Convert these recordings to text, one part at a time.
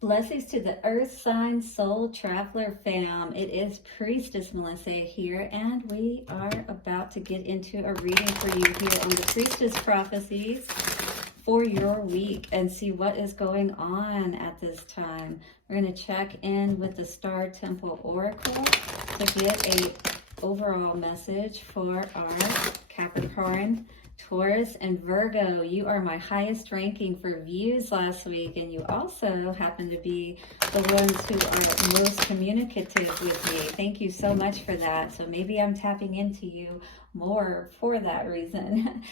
Blessings to the Earth Sign Soul Traveler fam. It is Priestess Melissae here, and we are about to get into a reading for you here on the Priestess Prophecies for your week and see what is going on at this time. We're going to check in with the Star Temple Oracle to get a overall message for our Capricorn, Taurus, and Virgo. You are my highest ranking for views last week, and you also happen to be the ones who are most communicative with me. Thank you so much for that. So maybe I'm tapping into you more for that reason.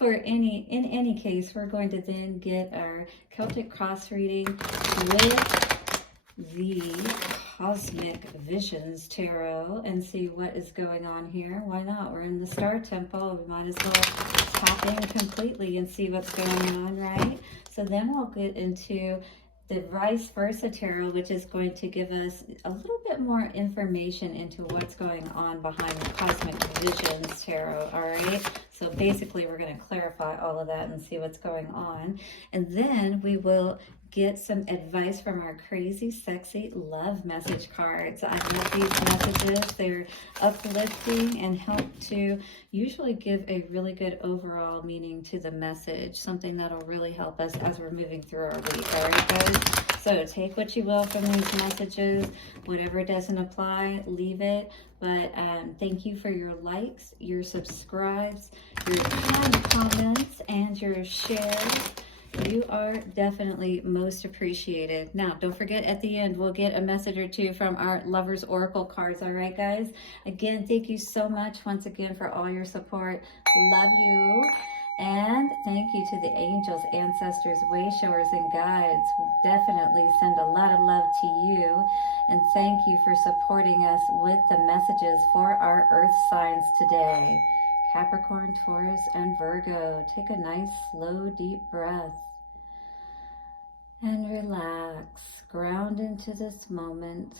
In any case, we're going to then get our Celtic cross reading with the Cosmic Visions Tarot and see what is going on here. Why not? We're in the Star Temple. We might as well tap in completely and see what's going on, right? So then we'll get into the Vice Versa Tarot, which is going to give us a little bit more information into what's going on behind the Cosmic Visions Tarot, all right? So basically, we're going to clarify all of that and see what's going on. And then we will get some advice from our crazy, sexy love message cards. I love these messages. They're uplifting and help to usually give a really good overall meaning to the message, something that'll really help us as we're moving through our week. All right, guys? So take what you will from these messages. Whatever doesn't apply, leave it. But thank you for your likes, your subscribes, your kind comments, and your shares. You are definitely most appreciated. Now, don't forget, at the end, we'll get a message or two from our Lovers Oracle cards. All right, guys? Again, thank you so much once again for all your support. Love you. And thank you to the angels, ancestors, way showers, and guides. We definitely send a lot of love to you. And thank you for supporting us with the messages for our earth signs today. Capricorn, Taurus, and Virgo. Take a nice, slow, deep breath. And relax. Ground into this moment.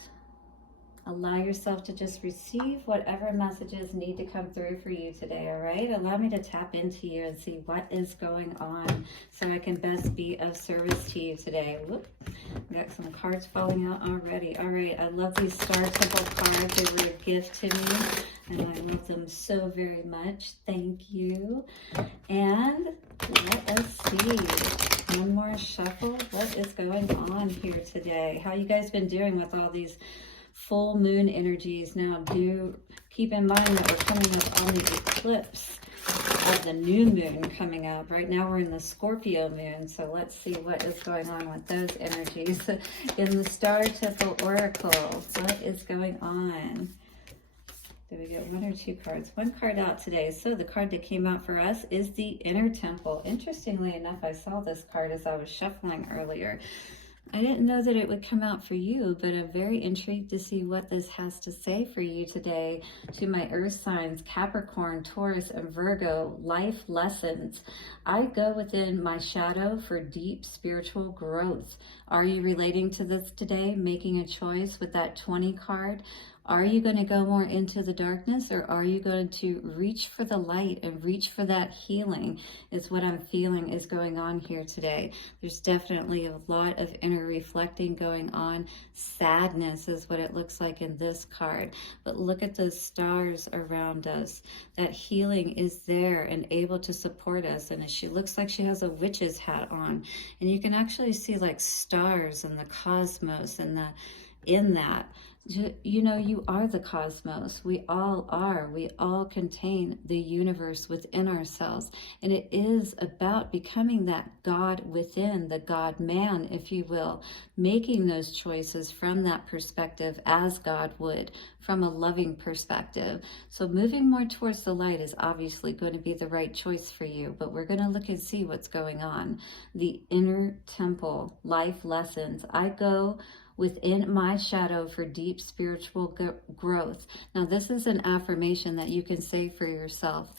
Allow yourself to just receive whatever messages need to come through for you today, all right? Allow me to tap into you and see what is going on so I can best be of service to you today. Whoop. Got some cards falling out already. All right, I love these Star Temple cards. They were a gift to me, and I love them so very much. Thank you. And let us see. One more shuffle. What is going on here today? How you guys been doing with all these full moon energies? Now, do keep in mind that we're coming up on the eclipse of the new moon coming up. Right now we're in the Scorpio moon, so let's see what is going on with those energies in the Star Temple Oracle. What is going on? Did we get one or two cards? One card out today. So the card that came out for us is the Inner Temple. Interestingly enough, I saw this card as I was shuffling earlier. I didn't know that it would come out for you, but I'm very intrigued to see what this has to say for you today. To my earth signs, Capricorn, Taurus, and Virgo, life lessons. I go within my shadow for deep spiritual growth. Are you relating to this today, making a choice with that 20 card? Are you going to go more into the darkness, or are you going to reach for the light and reach for that healing is what I'm feeling is going on here today. There's definitely a lot of inner reflecting going on. Sadness is what it looks like in this card. But look at those stars around us. That healing is there and able to support us. And she looks like she has a witch's hat on. And you can actually see like stars in the cosmos and in that. You know, you are the cosmos. We all are. We all contain the universe within ourselves. And it is about becoming that God within, the God man, if you will, making those choices from that perspective as God would, from a loving perspective. So moving more towards the light is obviously going to be the right choice for you, but we're going to look and see what's going on. The Inner Temple, life lessons. I go within my shadow for deep spiritual growth. Now, this is an affirmation that you can say for yourself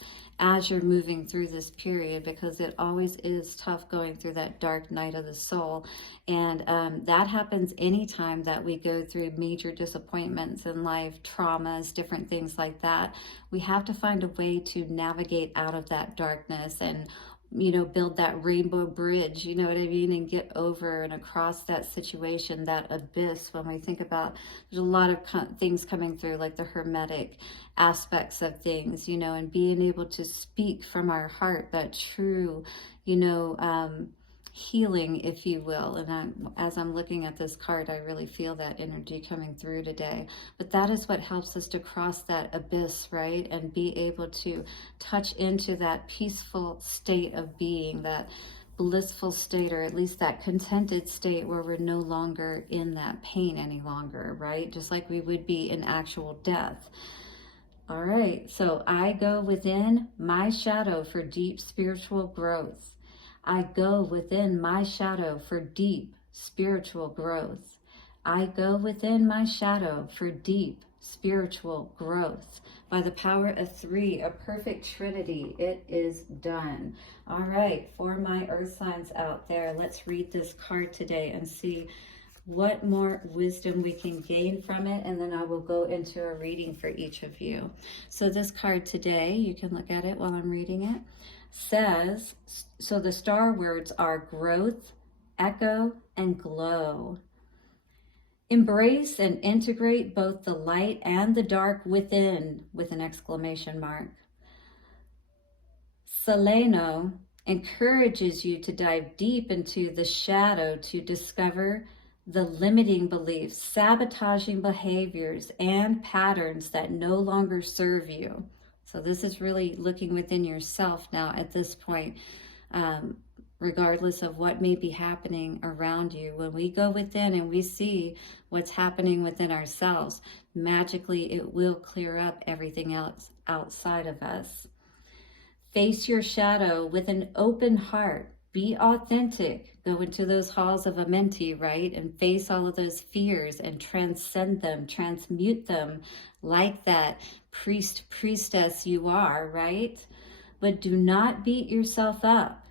as you're moving through this period, because it always is tough going through that dark night of the soul. And that happens anytime that we go through major disappointments in life, traumas, different things like that. We have to find a way to navigate out of that darkness and build that rainbow bridge, you know what I mean, and get over and across that situation, that abyss. When we think about, there's a lot of things coming through, like the hermetic aspects of things, and being able to speak from our heart, that true, healing, if you will. And as I'm looking at this card, I really feel that energy coming through today. But that is what helps us to cross that abyss, right? And be able to touch into that peaceful state of being, that blissful state, or at least that contented state where we're no longer in that pain any longer, right? Just like we would be in actual death. All right, so I go within my shadow for deep spiritual growth. I go within my shadow for deep spiritual growth. I go within my shadow for deep spiritual growth. By the power of 3, a perfect trinity, it is done. All right, for my earth signs out there, let's read this card today and see what more wisdom we can gain from it, and then I will go into a reading for each of you. So this card today, you can look at it while I'm reading it, says, so the star words are growth, echo, and glow. Embrace and integrate both the light and the dark within, with an exclamation mark. Seleno encourages you to dive deep into the shadow to discover the limiting beliefs, sabotaging behaviors, and patterns that no longer serve you. So this is really looking within yourself now at this point, regardless of what may be happening around you. When we go within and we see what's happening within ourselves, magically it will clear up everything else outside of us. Face your shadow with an open heart. Be authentic. Go into those halls of Amenti, right? And face all of those fears and transcend them, transmute them like that priestess you are, right? But do not beat yourself up.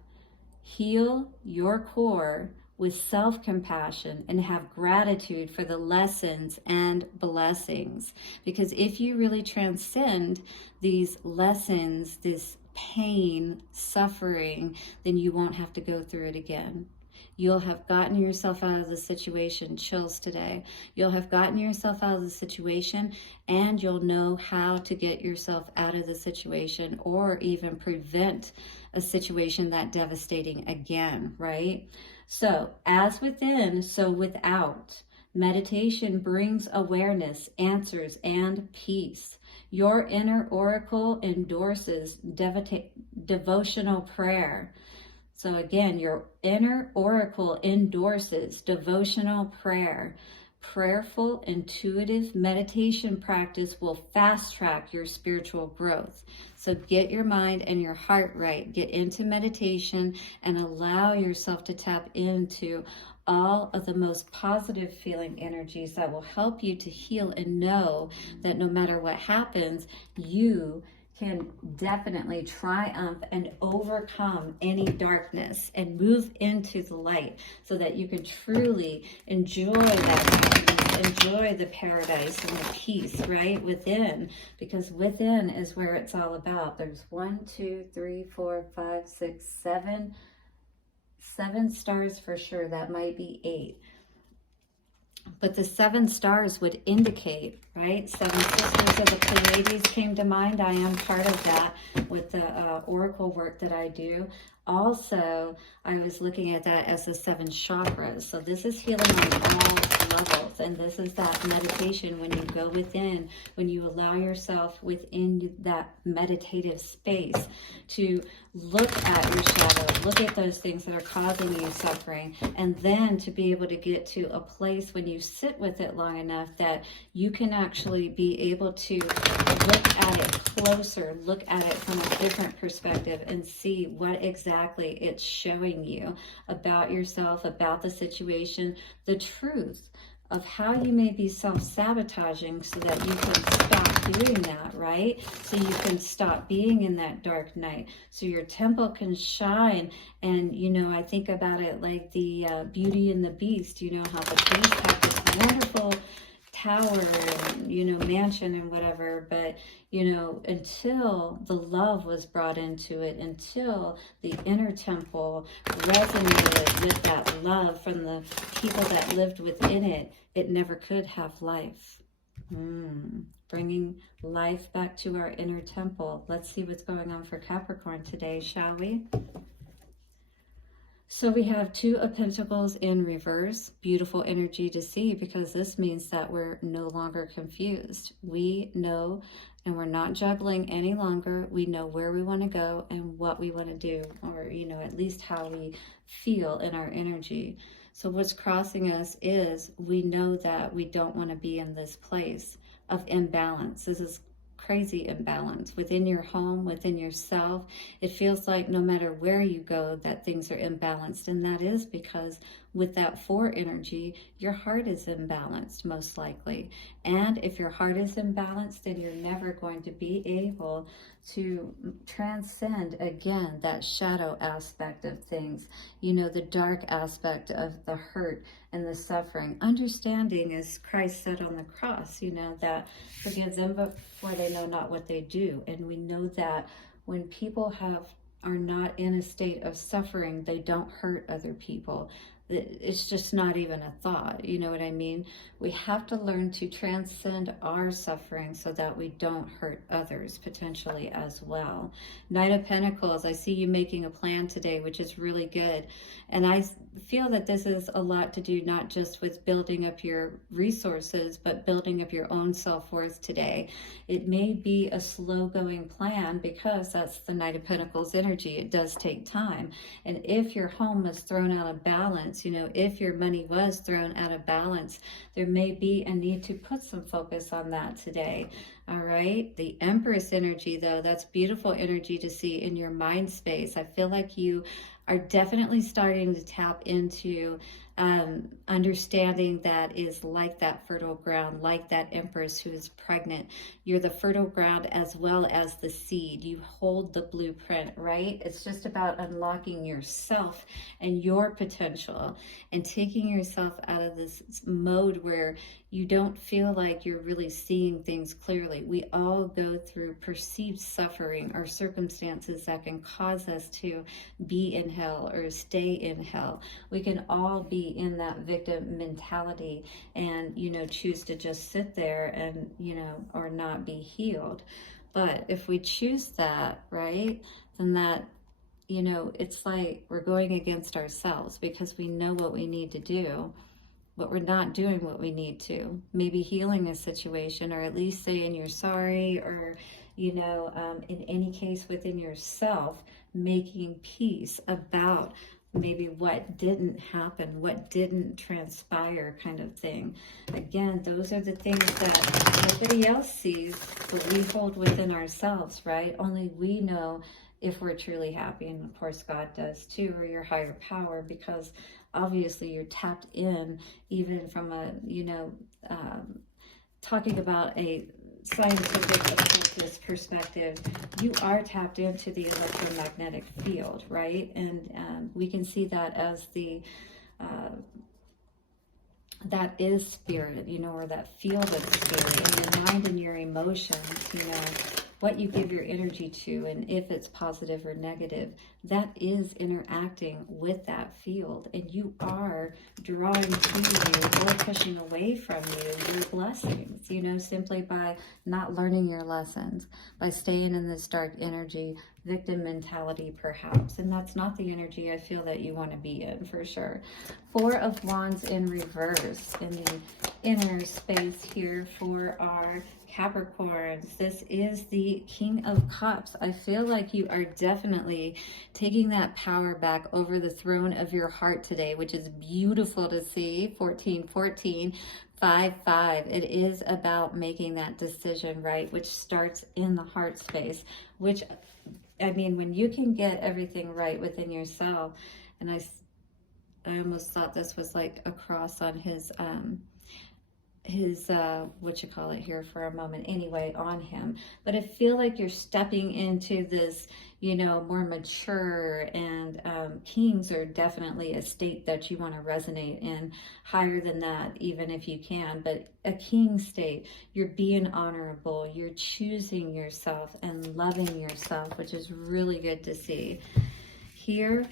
Heal your core with self-compassion and have gratitude for the lessons and blessings. Because if you really transcend these lessons, this pain, suffering, then you won't have to go through it again. You'll have gotten yourself out of the situation, chills today. You'll have gotten yourself out of the situation, and you'll know how to get yourself out of the situation, or even prevent a situation that devastating again, right? So as within, so without. Meditation brings awareness, answers, and peace. Your inner oracle endorses devotional prayer. So again, your inner oracle endorses devotional prayer. Prayerful, intuitive meditation practice will fast track your spiritual growth. So get your mind and your heart right. Get into meditation and allow yourself to tap into all of the most positive feeling energies that will help you to heal and know that no matter what happens, you can definitely triumph and overcome any darkness and move into the light, so that you can truly enjoy that, enjoy the paradise and the peace right within, because within is where it's all about. There's 1, 2, 3, 4, 5, 6, 7 stars for sure. That might be 8. But the 7 stars would indicate, right? 7 sisters of the Pleiades came to mind. I am part of that with the oracle work that I do. Also, I was looking at that as the 7 chakras. So this is healing on all levels. And this is that meditation when you go within, when you allow yourself within that meditative space to look at your shadow, look at those things that are causing you suffering, and then to be able to get to a place when you sit with it long enough that you can actually be able to look at it closer, look at it from a different perspective, and see what exactly it's showing you about yourself, about the situation, the truth of how you may be self-sabotaging, so that you can stop doing that, right? So you can stop being in that dark night, so your temple can shine. And, I think about it like the Beauty and the Beast, how the Beast had this wonderful tower and, you know, mansion and whatever, but, you know, until the love was brought into it, until the inner temple resonated with that love from the people that lived within it, it never could have life. Bringing life back to our inner temple. Let's see what's going on for Capricorn today, shall we? So we have Two of Pentacles in reverse. Beautiful energy to see, because this means that we're no longer confused. We know, and we're not juggling any longer. We know where we want to go and what we want to do, or, you know, at least how we feel in our energy. So what's crossing us is we know that we don't want to be in this place of imbalance. This is crazy imbalance within your home, within yourself. It feels like no matter where you go that things are imbalanced, and that is because with that 4 energy, your heart is imbalanced most likely. And if your heart is imbalanced, then you're never going to be able to transcend again that shadow aspect of things, you know, the dark aspect of the hurt and the suffering. Understanding, as Christ said on the cross, you know, that forgive them before they know not what they do. And we know that when people are not in a state of suffering, they don't hurt other people. It's just not even a thought, you know what I mean? We have to learn to transcend our suffering so that we don't hurt others potentially as well. Knight of Pentacles, I see you making a plan today, which is really good. And I feel that this is a lot to do not just with building up your resources, but building up your own self-worth today. It may be a slow-going plan because that's the Knight of Pentacles energy. It does take time. And if your home was thrown out of balance, you know, if your money was thrown out of balance, there may be a need to put some focus on that today. All right. The Empress energy, though, that's beautiful energy to see in your mind space. I feel like you are definitely starting to tap into understanding that is like that fertile ground, like that Empress who is pregnant. You're the fertile ground as well as the seed. You hold the blueprint, right? It's just about unlocking yourself and your potential and taking yourself out of this mode where you don't feel like you're really seeing things clearly. We all go through perceived suffering or circumstances that can cause us to be in hell or stay in hell. We can all be in that victim mentality and, you know, choose to just sit there and, you know, or not be healed. But if we choose that, right, then that, you know, it's like we're going against ourselves because we know what we need to do, but we're not doing what we need to. Maybe healing a situation, or at least saying you're sorry, or, you know, in any case within yourself, making peace about maybe what didn't happen, what didn't transpire, kind of thing. Again, those are the things that nobody else sees, but we hold within ourselves, right? Only we know if we're truly happy, and of course God does too, or your higher power, because obviously you're tapped in, even from a, you know, talking about a scientific occultist perspective, you are tapped into the electromagnetic field, right? And we can see that as the that is spirit, you know, or that field of spirit, and your mind and your emotions, you know, what you give your energy to, and if it's positive or negative, that is interacting with that field, and you are drawing to you or pushing away from you your blessings, you know, simply by not learning your lessons, by staying in this dark energy, victim mentality perhaps, and that's not the energy I feel that you want to be in, for sure. 4 of Wands in reverse in the inner space here for our Capricorns. This is the King of Cups. I feel like you are definitely taking that power back over the throne of your heart today, which is beautiful to see. 1414. 5-5. It is about making that decision, right, which starts in the heart space, which, I mean, when you can get everything right within yourself, and I almost thought this was like a cross on his what you call it here for a moment anyway on him. But I feel like you're stepping into this, you know, more mature, and kings are definitely a state that you want to resonate in, higher than that even if you can. But a king state, you're being honorable, you're choosing yourself and loving yourself, which is really good to see here.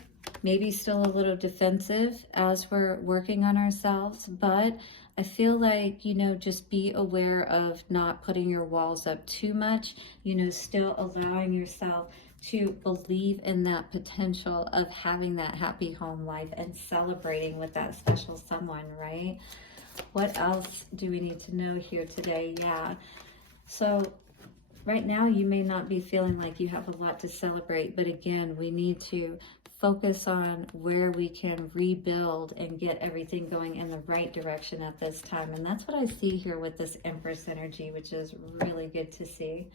Maybe still a little defensive as we're working on ourselves, but I feel like, you know, just be aware of not putting your walls up too much, you know, still allowing yourself to believe in that potential of having that happy home life and celebrating with that special someone, right? What else do we need to know here today? Yeah. So right now you may not be feeling like you have a lot to celebrate, but again, we need to focus on where we can rebuild and get everything going in the right direction at this time. And that's what I see here with this Empress energy, which is really good to see.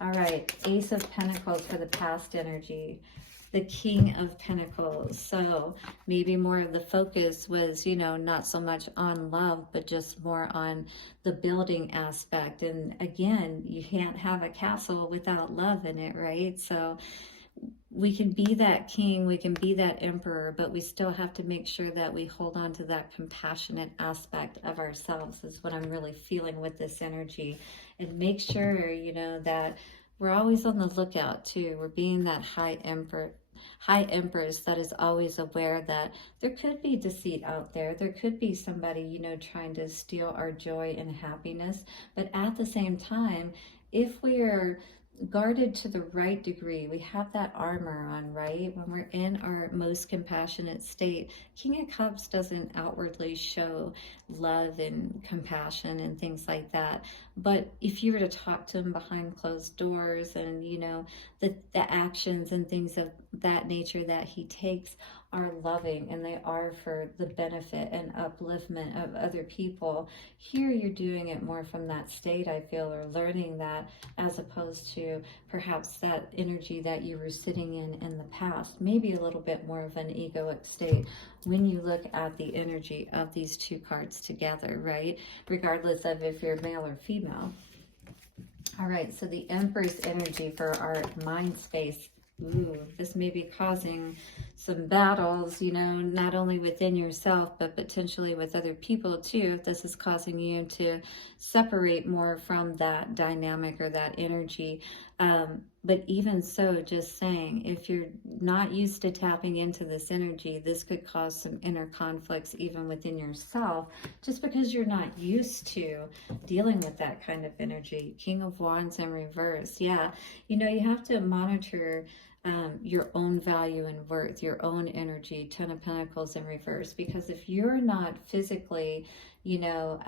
All right, Ace of Pentacles for the past energy, the King of Pentacles. So maybe more of the focus was, you know, not so much on love, but just more on the building aspect. And again, you can't have a castle without love in it, right? So we can be that king, we can be that emperor, but we still have to make sure that we hold on to that compassionate aspect of ourselves, is what I'm really feeling with this energy. And make sure, you know, that we're always on the lookout too. We're being that high empress that is always aware that there could be deceit out there. There could be somebody, you know, trying to steal our joy and happiness. But at the same time, if we are guarded to the right degree, we have that armor on, right? When we're in our most compassionate state, King of Cups doesn't outwardly show love and compassion and things like that. But if you were to talk to him behind closed doors, and, you know, the actions and things of that nature that he takes are loving, and they are for the benefit and upliftment of other people. Here you're doing it more from that state, I feel, or learning that, as opposed to perhaps that energy that you were sitting in the past. Maybe a little bit more of an egoic state when you look at the energy of these two cards together, right? Regardless of if you're male or female. All right, so the Empress energy for our mind space. Ooh, this may be causing some battles, you know, not only within yourself, but potentially with other people too. If this is causing you to separate more from that dynamic or that energy. But even so, just saying, if you're not used to tapping into this energy, this could cause some inner conflicts even within yourself, just because you're not used to dealing with that kind of energy. King of Wands in reverse. Yeah, you know, you have to monitor your own value and worth, your own energy. Ten of Pentacles in reverse, because if you're not physically, you know,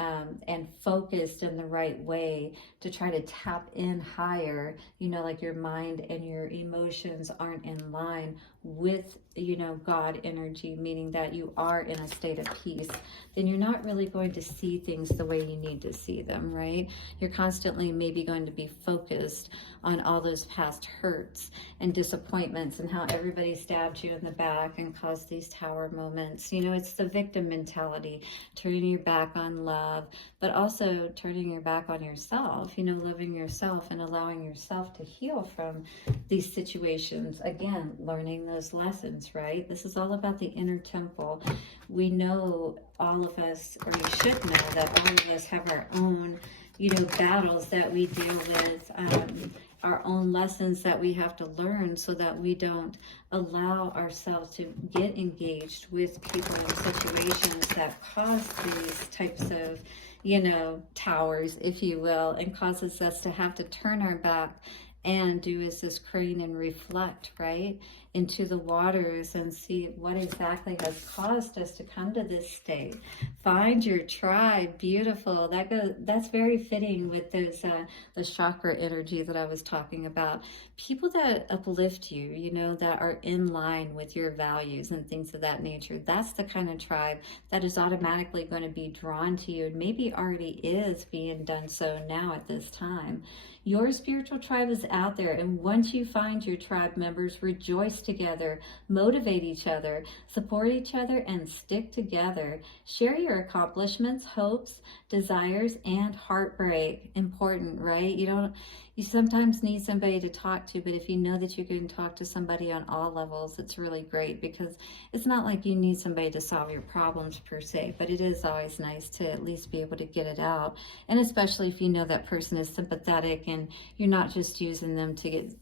and focused in the right way to try to tap in higher, you know, like your mind and your emotions aren't in line with, you know, God energy, meaning that you are in a state of peace, then you're not really going to see things the way you need to see them, right? You're constantly maybe going to be focused on all those past hurts and disappointments and how everybody stabbed you in the back and caused these tower moments. You know, it's the victim mentality, turning your back on love, but also turning your back on yourself, you know, loving yourself and allowing yourself to heal from these situations. Again, learning those lessons, right? This is all about the inner temple. We know, all of us, or you should know, that all of us have our own, you know, battles that we deal with, our own lessons that we have to learn, so that we don't allow ourselves to get engaged with people in situations that cause these types of, you know, towers, if you will, and causes us to have to turn our back and do is this crane and reflect, right, into the waters and see what exactly has caused us to come to this state. Find your tribe. Beautiful. That's very fitting with those the chakra energy that I was talking about. People that uplift you, you know, that are in line with your values and things of that nature. That's the kind of tribe that is automatically going to be drawn to you, and maybe already is being done so now at this time. Your spiritual tribe is out there, and once you find your tribe members, rejoice together, motivate each other, support each other, and stick together. Share your accomplishments, hopes, desires, and heartbreak. Important, right? You sometimes need somebody to talk to, but if you know that you can talk to somebody on all levels, it's really great, because it's not like you need somebody to solve your problems per se, but it is always nice to at least be able to get it out. And especially if you know that person is sympathetic and you're not just using them to get,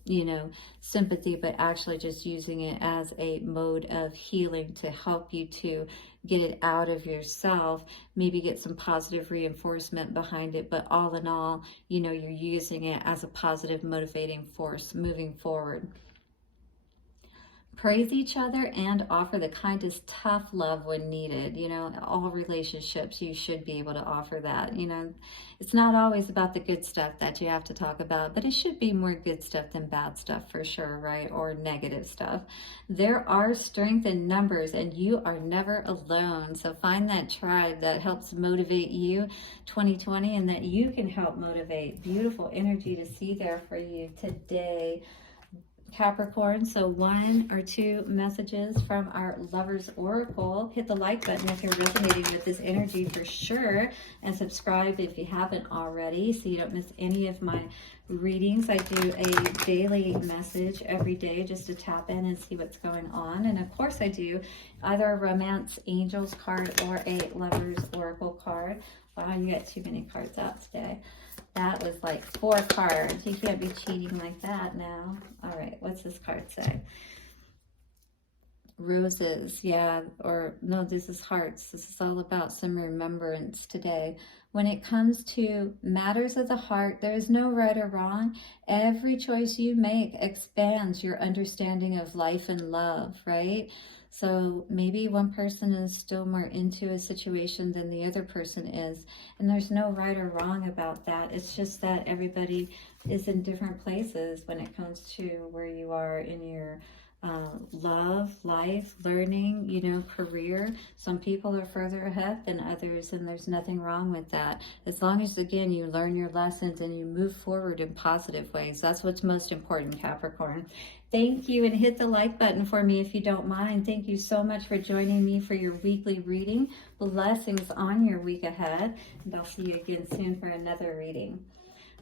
sympathy, but actually just using it as a mode of healing to help you to get it out of yourself, maybe get some positive reinforcement behind it. But all in all, you're using it as a positive motivating force moving forward. Praise each other and offer the kindest tough love when needed. All relationships, you should be able to offer that. It's not always about the good stuff that you have to talk about, but it should be more good stuff than bad stuff for sure, right? Or negative stuff. There are strength in numbers, and you are never alone. So find that tribe that helps motivate you 2020 and that you can help motivate. Beautiful energy to see there for you today, Capricorn. So 1 or 2 messages from our Lovers Oracle. Hit the like button if you're resonating with this energy for sure, and subscribe if you haven't already so you don't miss any of my readings. I do a daily message every day just to tap in and see what's going on. And of course I do either a Romance Angels card or a Lovers Oracle card. Wow, you got too many cards out today. That was like 4 cards. You can't be cheating like that now. All right, what's this card say? Roses, yeah, or no, this is hearts. This is all about some remembrance today. When it comes to matters of the heart, there is no right or wrong. Every choice you make expands your understanding of life and love, right? So maybe one person is still more into a situation than the other person is. And there's no right or wrong about that. It's just that everybody is in different places when it comes to where you are in your love, life, learning, career. Some people are further ahead than others, and there's nothing wrong with that. As long as, again, you learn your lessons and you move forward in positive ways. That's what's most important, Capricorn. Thank you, and hit the like button for me if you don't mind. Thank you so much for joining me for your weekly reading. Blessings on your week ahead, and I'll see you again soon for another reading.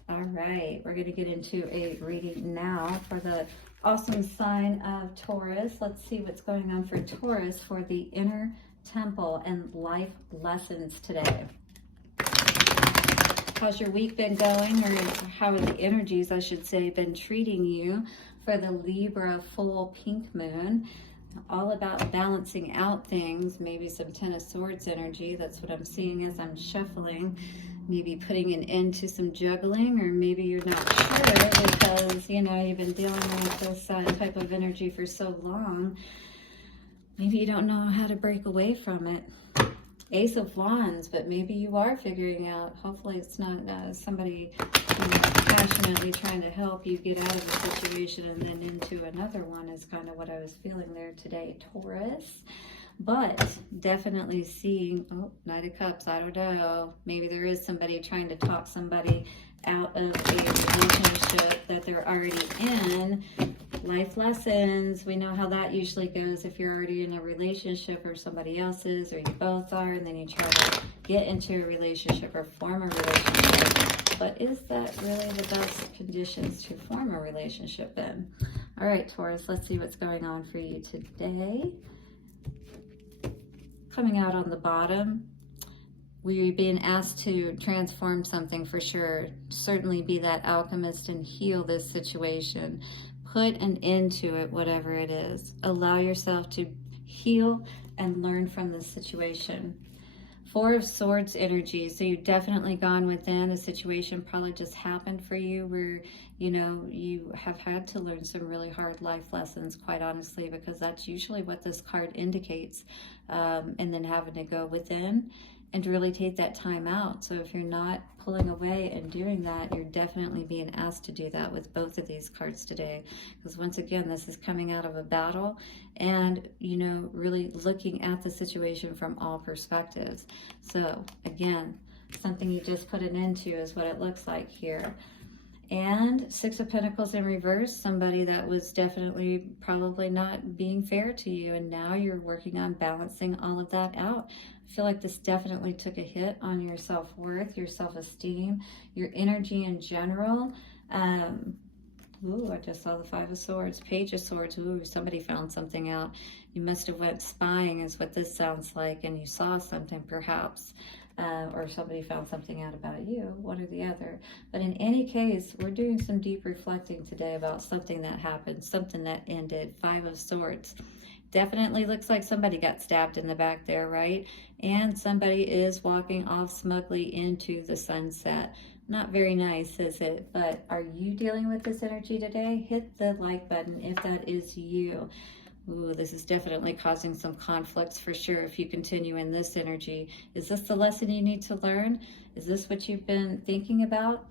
All right, we're going to get into a reading now for the awesome sign of Taurus. Let's see what's going on for Taurus for the inner temple and life lessons today. How's your week been going, or how have the energies, I should say, been treating you for the Libra full pink moon? All about balancing out things, maybe some Ten of Swords energy. That's what I'm seeing as I'm shuffling. Maybe putting an end to some juggling, or maybe you're not sure because, you've been dealing with this type of energy for so long. Maybe you don't know how to break away from it. Ace of Wands, but maybe you are figuring out. Hopefully it's not somebody passionately trying to help you get out of the situation and then into another one is kind of what I was feeling there today, Taurus. But definitely seeing, Knight of Cups, I don't know. Maybe there is somebody trying to talk somebody out of a relationship that they're already in. Life lessons, we know how that usually goes if you're already in a relationship or somebody else's, or you both are, and then you try to get into a relationship or form a relationship. But is that really the best conditions to form a relationship in? All right, Taurus, let's see what's going on for you today. Coming out on the bottom, we're being asked to transform something for sure. Certainly be that alchemist and heal this situation. Put an end to it, whatever it is. Allow yourself to heal and learn from this situation. 4 of Swords energy. So you've definitely gone within. A situation probably just happened for you where, you have had to learn some really hard life lessons, quite honestly, because that's usually what this card indicates. And then having to go within and really take that time out. So if you're not pulling away and doing that, you're definitely being asked to do that with both of these cards today. Because once again, this is coming out of a battle and, really looking at the situation from all perspectives. So again, something you just put an end to is what it looks like here. And Six of Pentacles in reverse, somebody that was definitely probably not being fair to you, and now you're working on balancing all of that out. I feel like this definitely took a hit on your self-worth, your self-esteem, your energy in general. Ooh, I just saw the Five of Swords, Page of Swords. Ooh, somebody found something out. You must have went spying is what this sounds like, and you saw something perhaps. Or somebody found something out about you, one or the other. But in any case, we're doing some deep reflecting today about something that happened, something that ended. Five of Swords. Definitely looks like somebody got stabbed in the back there, right? And somebody is walking off smugly into the sunset. Not very nice, is it? But are you dealing with this energy today? Hit the like button if that is you. Ooh, this is definitely causing some conflicts for sure if you continue in this energy. Is this the lesson you need to learn? Is this what you've been thinking about?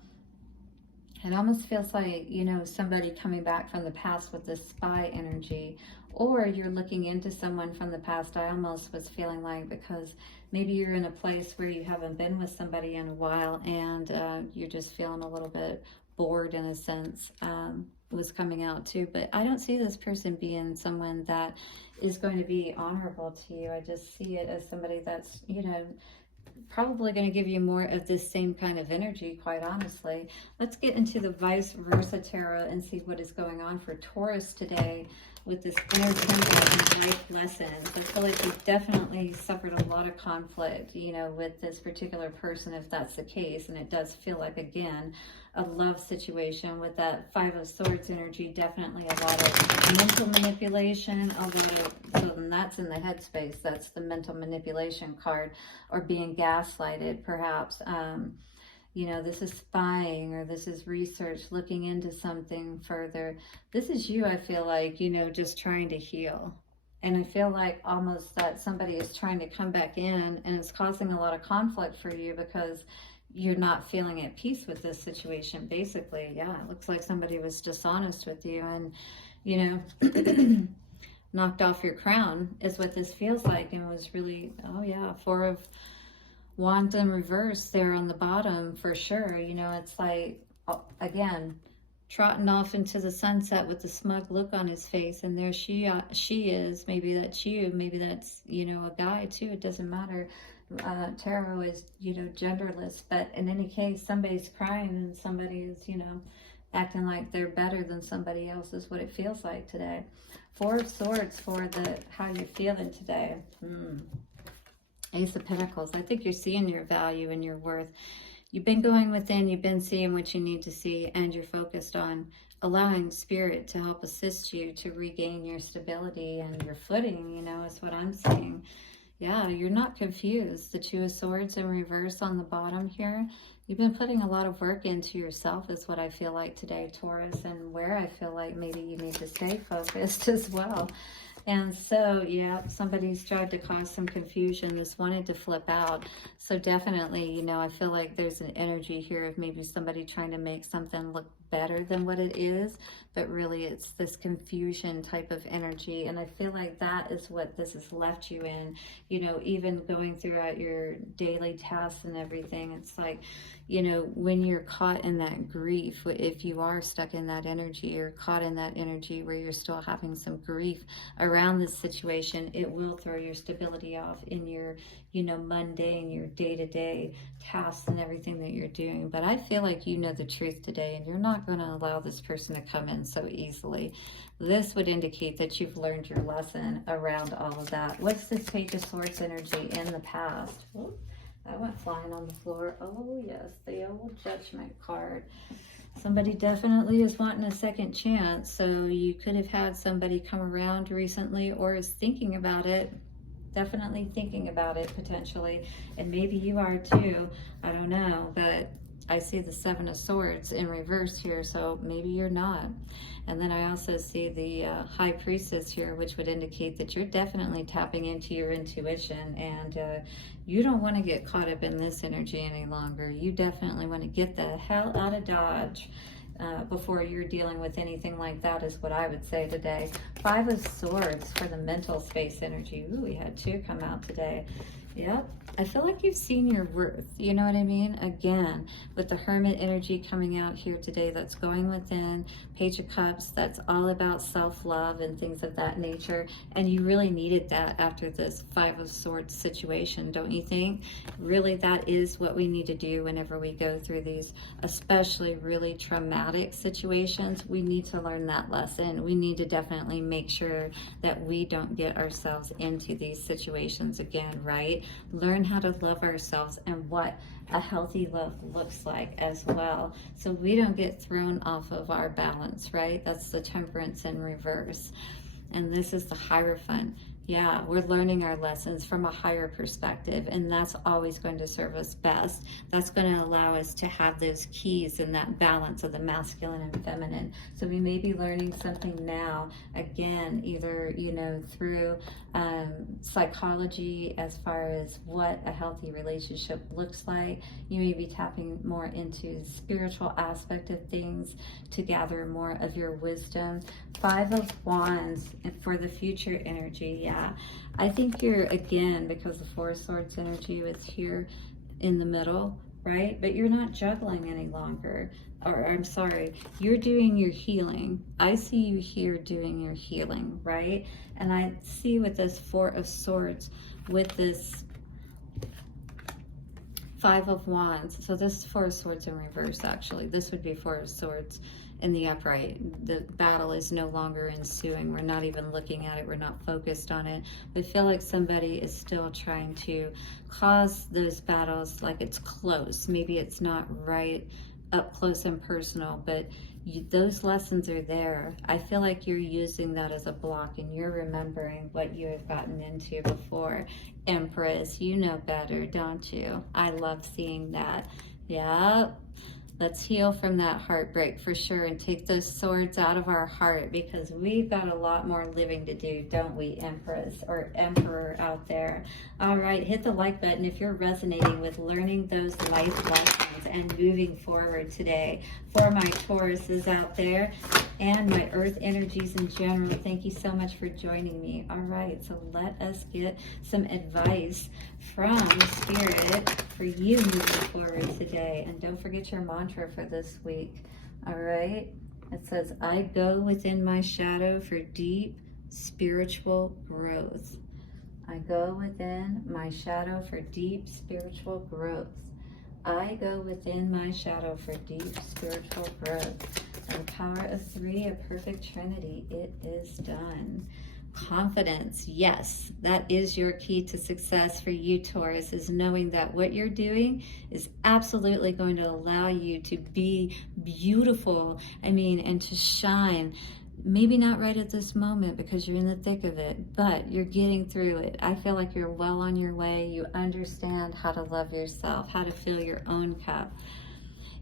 It almost feels like, you know, somebody coming back from the past with this spy energy, or you're looking into someone from the past. I almost was feeling like, because maybe you're in a place where you haven't been with somebody in a while, and you're just feeling a little bit bored in a sense. Was coming out too, but I don't see this person being someone that is going to be honorable to you. I just see it as somebody that's, you know, probably going to give you more of this same kind of energy, quite honestly. Let's get into the vice versa tarot and see what is going on for Taurus today with this inner temple and life lessons. I feel like you've definitely suffered a lot of conflict, you know, with this particular person, if that's the case. And it does feel like, again, a love situation with that Five of Swords energy. Definitely a lot of mental manipulation, although, so then that's in the headspace. That's the mental manipulation card, or being gaslighted, perhaps. You know, this is spying, or this is research, looking into something further. This is you, I feel like, you know, just trying to heal. And I feel like almost that somebody is trying to come back in, and it's causing a lot of conflict for you because you're not feeling at peace with this situation, basically. Yeah, it looks like somebody was dishonest with you and, you know, knocked off your crown is what this feels like. And was really, oh yeah, Four of Wands in reverse there on the bottom for sure. You know, it's like, again, trotting off into the sunset with a smug look on his face, and there she is. Maybe that's you, maybe that's, you know, a guy too, it doesn't matter. Tarot is, you know, genderless, but in any case, somebody's crying and somebody is, you know, acting like they're better than somebody else is what it feels like today. Four of Swords for the how you're feeling today. Ace of Pentacles. I think you're seeing your value and your worth. You've been going within, you've been seeing what you need to see, and you're focused on allowing spirit to help assist you to regain your stability and your footing, you know, is what I'm seeing. Yeah, you're not confused. The Two of Swords in reverse on the bottom here. You've been putting a lot of work into yourself is what I feel like today, Taurus, and where I feel like maybe you need to stay focused as well. And so, yeah, somebody's tried to cause some confusion. This wanted to flip out. So definitely, you know, I feel like there's an energy here of maybe somebody trying to make something look better than what it is, but really it's this confusion type of energy. And I feel like that is what this has left you in, you know, even going throughout your daily tasks and everything. It's like, you know, when you're caught in that grief, if you are stuck in that energy or caught in that energy where you're still having some grief around this situation, it will throw your stability off in your, you know, mundane, your day-to-day tasks and everything that you're doing. But I feel like you know the truth today, and you're not going to allow this person to come in so easily. This would indicate that you've learned your lesson around all of that. What's this Page of Swords energy in the past? Oh, that went flying on the floor. Oh yes, the old Judgment card. Somebody definitely is wanting a second chance. So you could have had somebody come around recently, or is thinking about it. Definitely thinking about it potentially, and maybe you are too, I don't know, but I see the Seven of Swords in reverse here, so maybe you're not. And then I also see the High Priestess here, which would indicate that you're definitely tapping into your intuition, and you don't want to get caught up in this energy any longer. You definitely want to get the hell out of Dodge before you're dealing with anything like that, is what I would say today. Five of Swords for the mental space energy. Ooh, we had two come out today. Yep. I feel like you've seen your worth. You know what I mean? Again, with the Hermit energy coming out here today, that's going within. Page of Cups, that's all about self-love and things of that nature. And you really needed that after this Five of Swords situation, don't you think? Really, that is what we need to do whenever we go through these, especially really traumatic situations. We need to learn that lesson. We need to definitely make sure that we don't get ourselves into these situations again, right? Learn how to love ourselves and what a healthy love looks like as well, so we don't get thrown off of our balance, right? That's the Temperance in reverse. And this is the Hierophant. Yeah, we're learning our lessons from a higher perspective, and that's always going to serve us best. That's going to allow us to have those keys and that balance of the masculine and feminine. So we may be learning something now, again, either, you know, through psychology as far as what a healthy relationship looks like. You may be tapping more into the spiritual aspect of things to gather more of your wisdom. Five of Wands for the future energy. Yeah, I think you're, again, because the Four of Swords energy is here in the middle, right? But you're not juggling any longer. Or I'm sorry, you're doing your healing. I see you here doing your healing, right? And I see with this Four of Swords, with this Five of Wands. So this is Four of Swords in reverse, actually. This would be Four of Swords in the upright. The battle is no longer ensuing. We're not even looking at it. We're not focused on it. We feel like somebody is still trying to cause those battles like it's close. Maybe it's not right up close and personal, but those lessons are there. I feel like you're using that as a block and you're remembering what you have gotten into before. Empress, you know better, don't you? I love seeing that. Yeah. Let's heal from that heartbreak for sure and take those swords out of our heart, because we've got a lot more living to do, don't we, Empress or Emperor out there? All right, hit the like button if you're resonating with learning those life lessons and moving forward today. For my Tauruses out there and my earth energies in general, thank you so much for joining me. All right, so let us get some advice from Spirit for you moving forward today. And don't forget your mantra for this week. All right, it says, I go within my shadow for deep spiritual growth. I go within my shadow for deep spiritual growth. I go within my shadow for deep spiritual growth. And the power of three, a perfect trinity. It is done. Confidence, yes, that is your key to success for you, Taurus, is knowing that what you're doing is absolutely going to allow you to be beautiful, and to shine. Maybe not right at this moment because you're in the thick of it, but you're getting through it. I feel like you're well on your way. You understand how to love yourself, how to fill your own cup.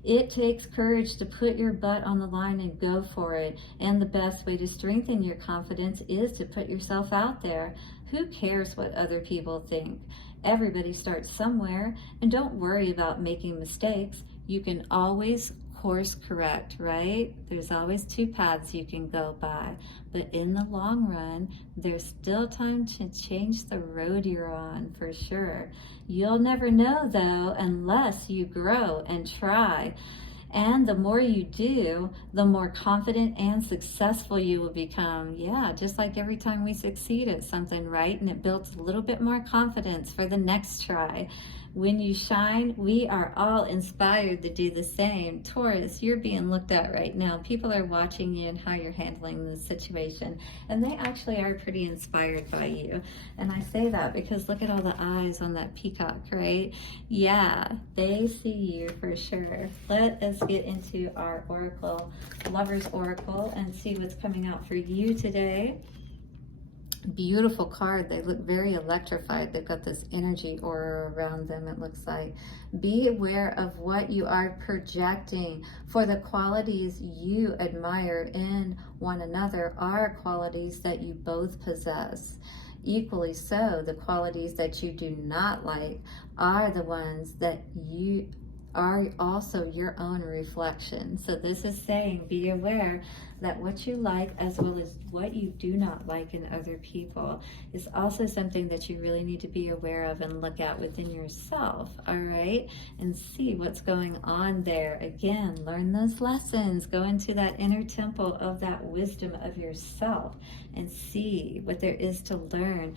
It takes courage to put your butt on the line and go for it. And the best way to strengthen your confidence is to put yourself out there. Who cares what other people think? Everybody starts somewhere, and don't worry about making mistakes. You can always course correct, right? There's always two paths you can go by, but in the long run, there's still time to change the road you're on, for sure. You'll never know though, unless you grow and try. And the more you do, the more confident and successful you will become. Yeah, just like every time we succeed at something, right? And it builds a little bit more confidence for the next try. When you shine, we are all inspired to do the same. Taurus, you're being looked at right now. People are watching you and how you're handling this situation. And they actually are pretty inspired by you. And I say that because look at all the eyes on that peacock, right? Yeah, they see you for sure. Let us get into our oracle, Lover's Oracle, and see what's coming out for you today. Beautiful card. They look very electrified. They've got this energy aura around them, it looks like. Be aware of what you are projecting, for the qualities you admire in one another are qualities that you both possess. Equally so, the qualities that you do not like are the ones that you are also your own reflection. So this is saying, be aware that what you like as well as what you do not like in other people is also something that you really need to be aware of and look at within yourself, all right? And see what's going on there. Again, learn those lessons. Go into that inner temple of that wisdom of yourself and see what there is to learn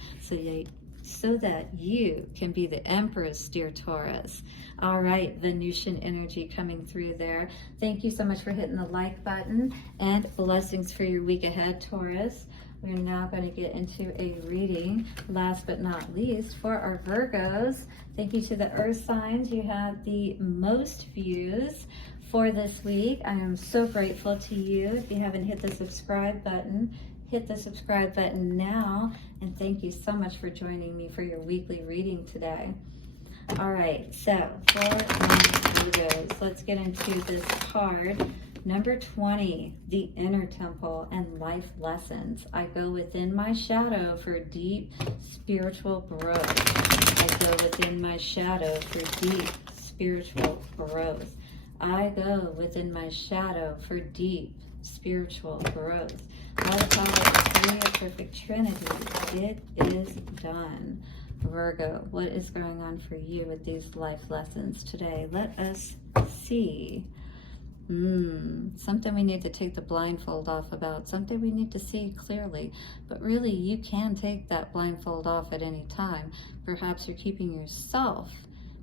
so that you can be the Empress, dear Taurus. All right, Venusian energy coming through there. Thank you so much for hitting the like button, and blessings for your week ahead, Taurus. We're now going to get into a reading, last but not least, for our Virgos. Thank you to the Earth signs. You have the most views for this week. I am so grateful to you. If you haven't hit the subscribe button, hit the subscribe button now. And thank you so much for joining me for your weekly reading today. All right, so for my Virgos, let's get into this card. Number 20, the inner temple and life lessons. I go within my shadow for deep spiritual growth. I go within my shadow for deep spiritual growth. I go within my shadow for deep spiritual growth. By the power of three, a perfect trinity, it is done. Virgo, what is going on for you with these life lessons today? Let us see. Something we need to take the blindfold off about, something we need to see clearly. But really, you can take that blindfold off at any time. Perhaps you're keeping yourself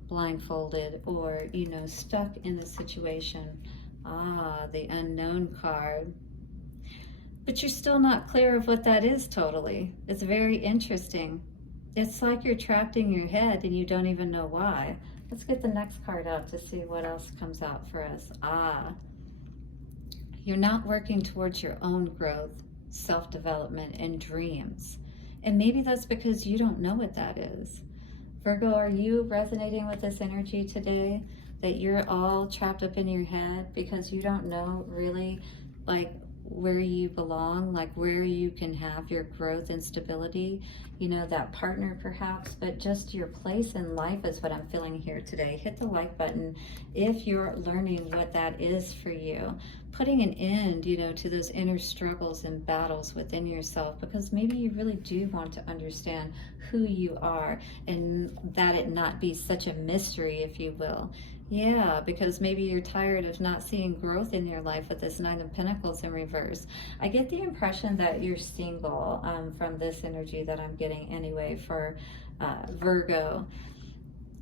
blindfolded or, stuck in a situation. The unknown card. But you're still not clear of what that is totally. It's very interesting. It's like you're trapped in your head and you don't even know why. Let's get the next card out to see what else comes out for us. You're not working towards your own growth, self-development, and dreams. And maybe that's because you don't know what that is. Virgo, are you resonating with this energy today? That you're all trapped up in your head because you don't know really where you belong, where you can have your growth and stability, that partner perhaps, but just your place in life is what I'm feeling here today. Hit the like button if you're learning what that is for you. Putting an end, to those inner struggles and battles within yourself, because maybe you really do want to understand who you are and that it not be such a mystery, if you will. Yeah, because maybe you're tired of not seeing growth in your life with this Nine of Pentacles in reverse. I get the impression that you're single from this energy that I'm getting anyway for Virgo.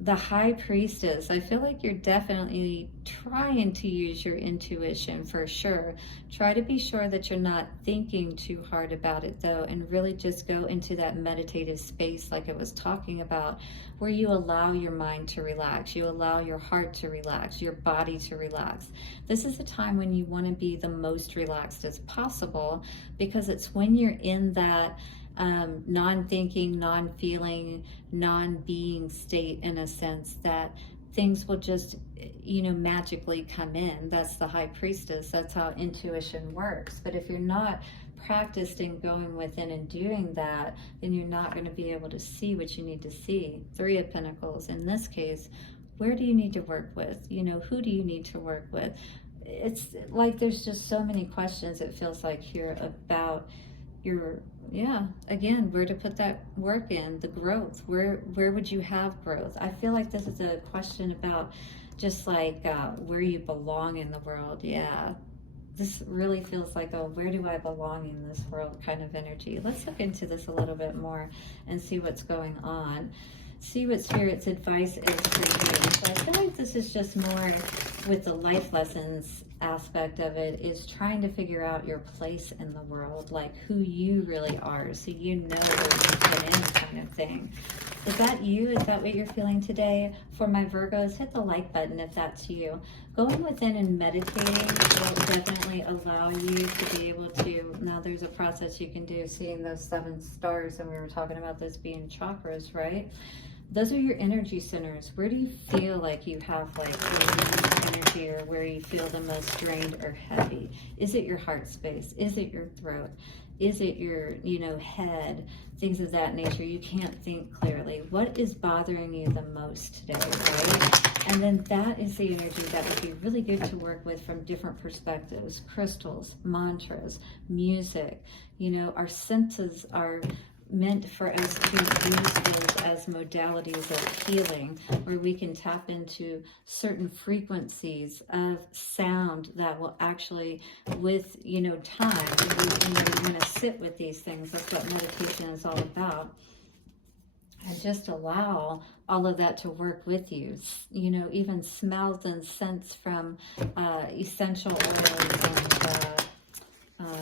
The High Priestess, I feel like you're definitely trying to use your intuition for sure. Try to be sure that you're not thinking too hard about it though, and really just go into that meditative space like I was talking about, where you allow your mind to relax, you allow your heart to relax, your body to relax. This is a time when you want to be the most relaxed as possible, because it's when you're in that non-thinking, non-feeling, non-being state, in a sense, that things will just, magically come in. That's the High Priestess. That's how intuition works. But if you're not practiced in going within and doing that, then you're not going to be able to see what you need to see. Three of Pentacles. In this case, where do you need to work with? Who do you need to work with? It's like there's just so many questions, it feels like, here about again, where to put that work in, the growth. Where would you have growth? I feel like this is a question about just where you belong in the world. Yeah, this really feels like where do I belong in this world kind of energy. Let's look into this a little bit more and see what's going on. See what Spirit's advice is for you. So I feel like this is just more with the life lessons aspect of it, is trying to figure out your place in the world, who you really are, so you know where you fit in, kind of thing. Is that you? Is that what you're feeling today? For my Virgos, hit the like button if that's you. Going within and meditating will definitely allow you to be able to, now there's a process you can do, seeing those 7 stars, and we were talking about this being chakras, right? Those are your energy centers. Where do you feel like you have your most energy, or where you feel the most drained or heavy? Is it your heart space? Is it your throat? Is it your, head? Things of that nature. You can't think clearly. What is bothering you the most today, right? And then that is the energy that would be really good to work with from different perspectives. Crystals, mantras, music. You know, our senses are meant for us to use those as modalities of healing, where we can tap into certain frequencies of sound that will actually, with, you know, time, we want to sit with these things. That's what meditation is all about. And just allow all of that to work with you. You know, even smells and scents from essential oils and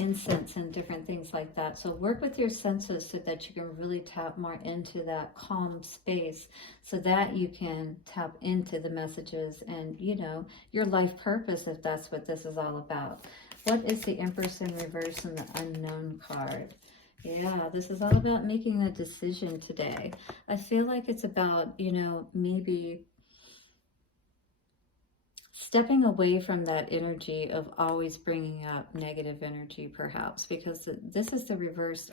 incense and different things like that. So work with your senses so that you can really tap more into that calm space, so that you can tap into the messages and, you know, your life purpose, if that's what this is all about. What is the Empress in reverse in the Unknown card? Yeah, this is all about making a decision today. I feel like it's about, you know, maybe stepping away from that energy of always bringing up negative energy, perhaps, because this is the reverse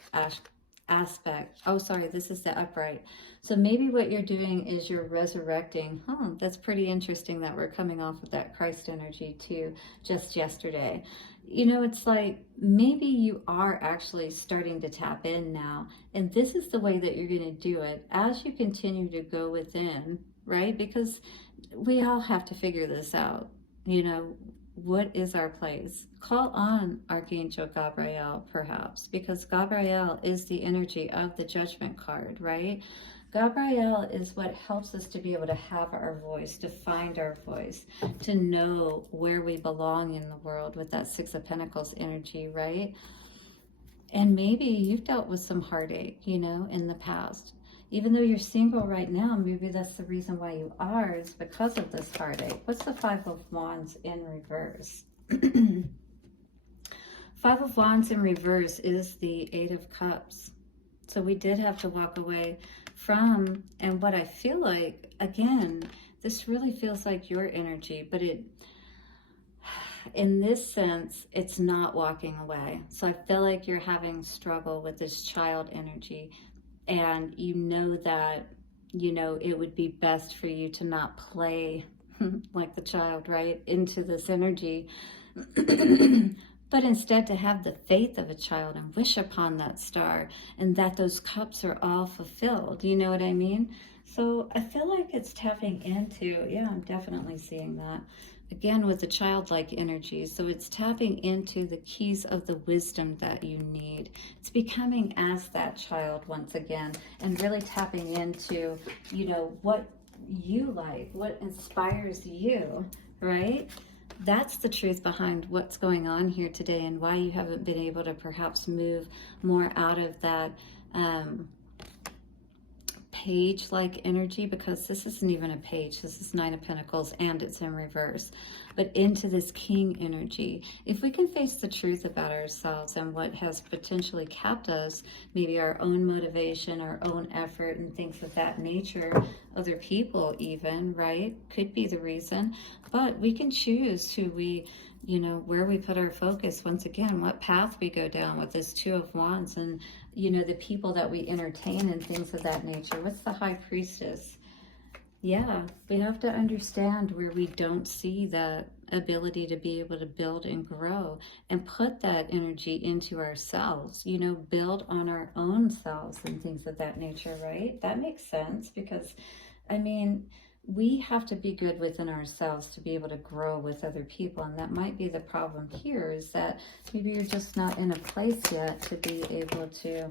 aspect. Oh, sorry, this is the upright. So maybe what you're doing is you're resurrecting. That's pretty interesting that we're coming off of that Christ energy too, just yesterday. You know, it's like maybe you are actually starting to tap in now, and this is the way that you're going to do it as you continue to go within, right? Because we all have to figure this out. You know, what is our place? Call on Archangel Gabriel, perhaps, because Gabriel is the energy of the Judgment card, right? Gabriel is what helps us to be able to have our voice, to find our voice, to know where we belong in the world with that Six of Pentacles energy, right? And maybe you've dealt with some heartache, you know, in the past. Even though you're single right now, maybe that's the reason why you are, is because of this heartache. What's the Five of Wands in reverse? Five of Wands in reverse is the Eight of Cups. So we did have to walk away from, and what I feel like, again, this really feels like your energy, but in this sense, it's not walking away. So I feel like you're having struggle with this child energy, and you know that, you know, it would be best for you to not play like the child, right, into this energy, but instead to have the faith of a child and wish upon that star, and that those cups are all fulfilled. You know what I mean? So I feel like it's tapping into, yeah, I'm definitely seeing that. Again, with the childlike energy. So it's tapping into the keys of the wisdom that you need. It's becoming as that child once again, and really tapping into, you know, what you like, what inspires you, right? That's the truth behind what's going on here today, and why you haven't been able to perhaps move out of that page-like energy, because this isn't even a page. This is Nine of Pentacles, and it's in reverse, but into this King energy. If we can face the truth about ourselves and what has potentially kept us, maybe our own motivation, our own effort, and things of that nature, other people even, right, could be the reason. But we can choose who we, you know, where we put our focus, once again, what path we go down with this Two of Wands, and, you know, the people that we entertain and things of that nature. What's the High Priestess? Yeah, we have to understand where we don't see that ability to be able to build and grow, and put that energy into ourselves, you know, build on our own selves and things of that nature, right? That makes sense, because, I mean, we have to be good within ourselves to be able to grow with other people. And that might be the problem here, is that maybe you're just not in a place yet to be able to,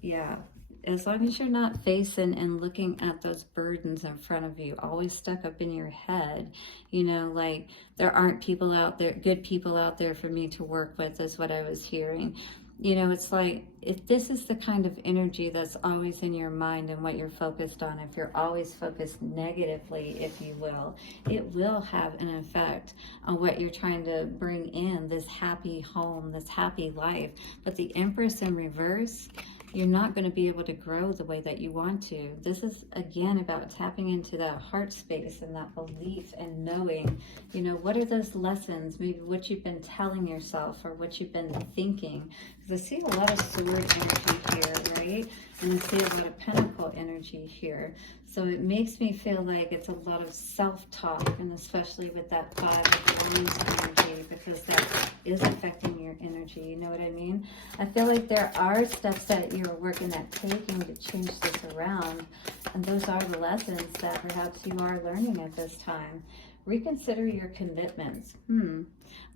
yeah, as long as you're not facing and looking at those burdens in front of you, always stuck up in your head, you know, like there aren't people out there, good people out there for me to work with, is what I was hearing. You know, it's like, if this is the kind of energy that's always in your mind and what you're focused on, if you're always focused negatively, if you will, it will have an effect on what you're trying to bring in, this happy home, this happy life. But the Empress in reverse, you're not going to be able to grow the way that you want to. This is, again, about tapping into that heart space and that belief and knowing, you know, what are those lessons, maybe what you've been telling yourself or what you've been thinking. Because I see a lot of sword energy here, right? And I see a lot of pentacle energy here. So it makes me feel like it's a lot of self-talk, and especially with that 5 of Wands energy, because that is affecting your energy. You know what I mean? I feel like there are steps that you're working at taking to change this around. And those are the lessons that perhaps you are learning at this time. Reconsider your commitments.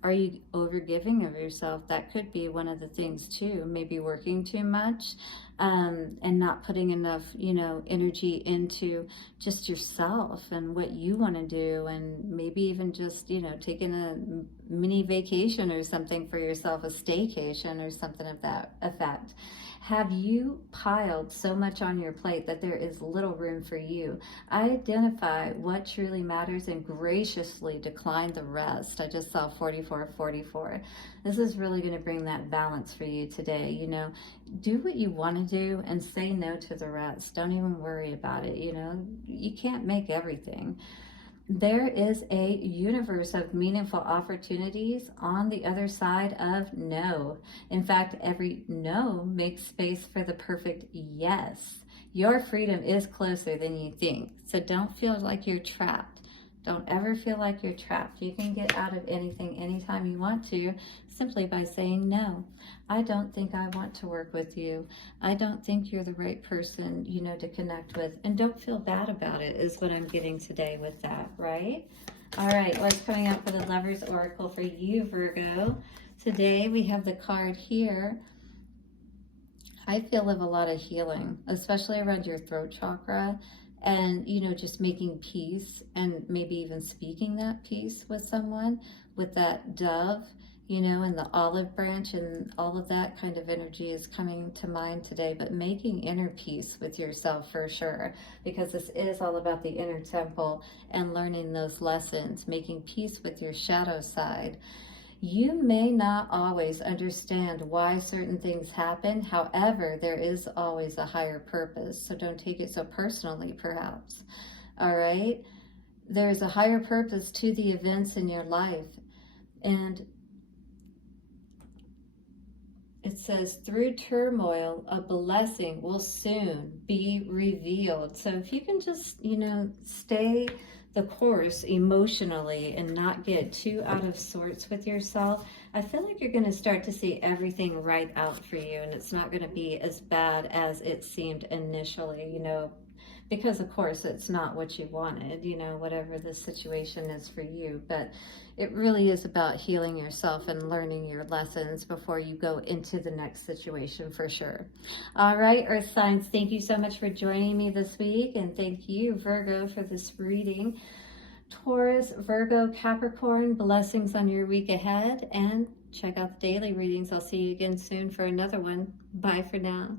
Are you overgiving of yourself? That could be one of the things too. Maybe working too much and not putting enough, energy into just yourself and what you want to do, and maybe even just, taking a mini vacation or something for yourself, a staycation or something of that effect. Have you piled so much on your plate that there is little room for you? Identify what truly matters and graciously decline the rest. I just saw 4444. This is really going to bring that balance for you today. Do what you want to do and say no to the rest. Don't even worry about it. You can't make everything. There is a universe of meaningful opportunities on the other side of no. In fact, every no makes space for the perfect yes. Your freedom is closer than you think. So don't feel like you're trapped. Don't ever feel like you're trapped. You can get out of anything anytime you want to, simply by saying no. I don't think I want to work with you. I don't think you're the right person, to connect with. And don't feel bad about it is what I'm getting today with that, right? All right, what's coming up for the Lovers Oracle for you, Virgo? Today we have the card here. I feel of a lot of healing, especially around your throat chakra. And, just making peace and maybe even speaking that peace with someone, with that dove, and the olive branch, and all of that kind of energy is coming to mind today. But making inner peace with yourself for sure, because this is all about the inner temple and learning those lessons, making peace with your shadow side. You may not always understand why certain things happen. However, there is always a higher purpose. So don't take it so personally, perhaps. All right? There's a higher purpose to the events in your life. And it says, through turmoil, a blessing will soon be revealed. So if you can just, stay the course emotionally and not get too out of sorts with yourself, I feel like you're going to start to see everything right out for you, and it's not going to be as bad as it seemed initially, because of course it's not what you wanted, whatever the situation is for you. But it really is about healing yourself and learning your lessons before you go into the next situation for sure. All right, Earth signs, thank you so much for joining me this week. And thank you, Virgo, for this reading. Taurus, Virgo, Capricorn, blessings on your week ahead. And check out the daily readings. I'll see you again soon for another one. Bye for now.